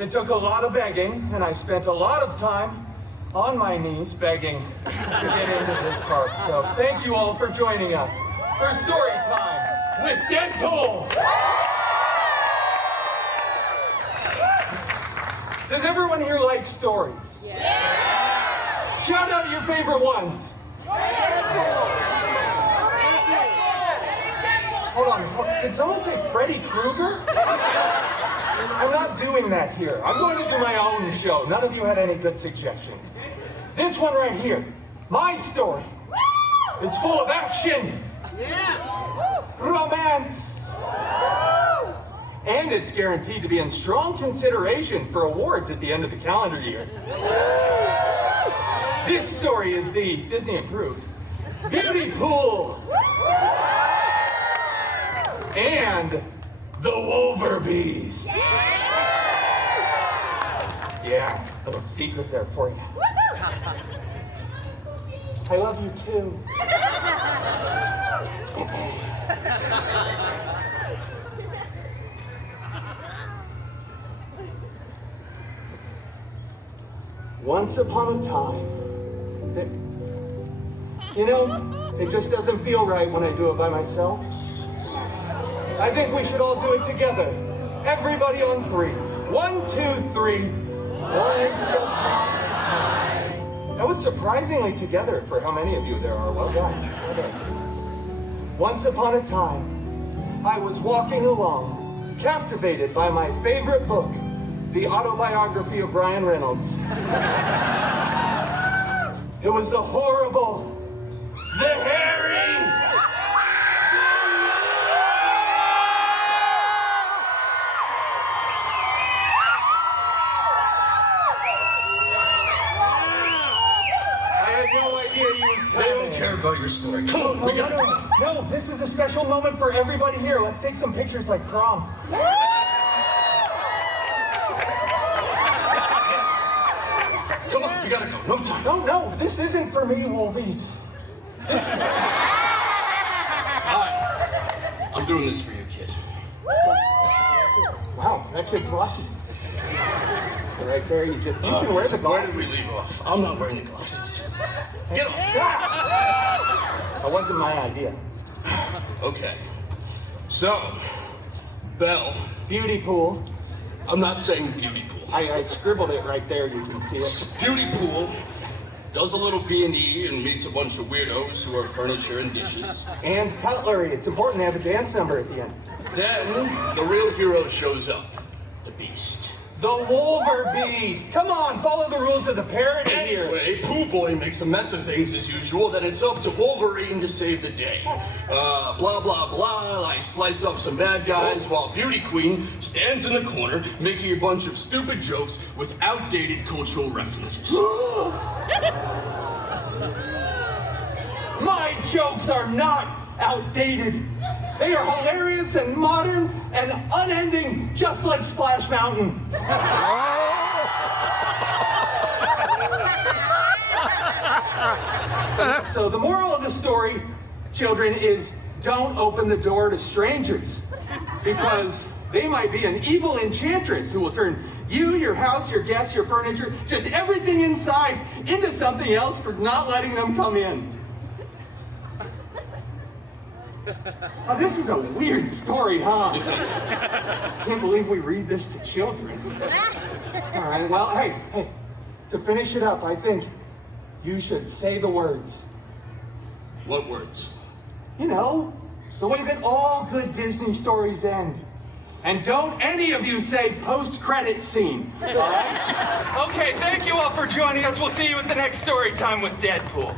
It took a lot of begging, and I spent a lot of time on my knees begging to get into this park. So thank you all for joining us for story time with Deadpool. Does everyone here like stories? Yeah. Shout out your favorite ones. Hold on, did someone say Freddy Krueger? I'm not doing that here. I'm going to do my own show. None of you had any good suggestions. This one right here, my story. It's full of action, romance, and it's guaranteed to be in strong consideration for awards at the end of the calendar year. This story is the Disney-approved Beauty Pool and the Wolverbeast. Yeah, little secret there for you. I love you too. Once upon a time, it just doesn't feel right when I do it by myself. I think we should all do it together. Everybody on 3. 1, 2, 3. Once upon a time. That was surprisingly together for how many of you there are. Well done. Okay. Once upon a time, I was walking along, captivated by my favorite book, the autobiography of Ryan Reynolds. It was the horrible, the hairy, They don't care about your story. Come on, we gotta go. No, this is a special moment for everybody here. Let's take some pictures like prom. Come on, we gotta go. No time. No, this isn't for me, Wolvie. This is... Fine. I'm doing this for you, kid. Wow, that kid's lucky. Right there, you can wear the Where glasses. did we leave off? I'm not wearing the glasses. Get off. That wasn't my idea. Okay. So, Belle. Beauty pool. I'm not saying beauty pool. I scribbled it right there, you can see it. Beauty pool does a little B&E and meets a bunch of weirdos who are furniture and dishes. And cutlery. It's important to have a dance number at the end. Then, the real hero shows up. The Beast. The Wolverbeast! Come on, follow the rules of the parody here. Anyway, Pooh Boy makes a mess of things as usual, then it's up to Wolverine to save the day. Blah, blah, blah, I slice up some bad guys while Beauty Queen stands in the corner making a bunch of stupid jokes with outdated cultural references. My jokes are not outdated. They are hilarious and modern and unending, just like Splash Mountain. So the moral of the story, children, is don't open the door to strangers, because they might be an evil enchantress who will turn you, your house, your guests, your furniture, just everything inside into something else for not letting them come in. Oh, this is a weird story, huh? Can't believe we read this to children. All right, well, hey, to finish it up, I think you should say the words. What words? You know, the way that all good Disney stories end. And don't any of you say post-credit scene, all right? Okay, thank you all for joining us. We'll see you at the next story time with Deadpool.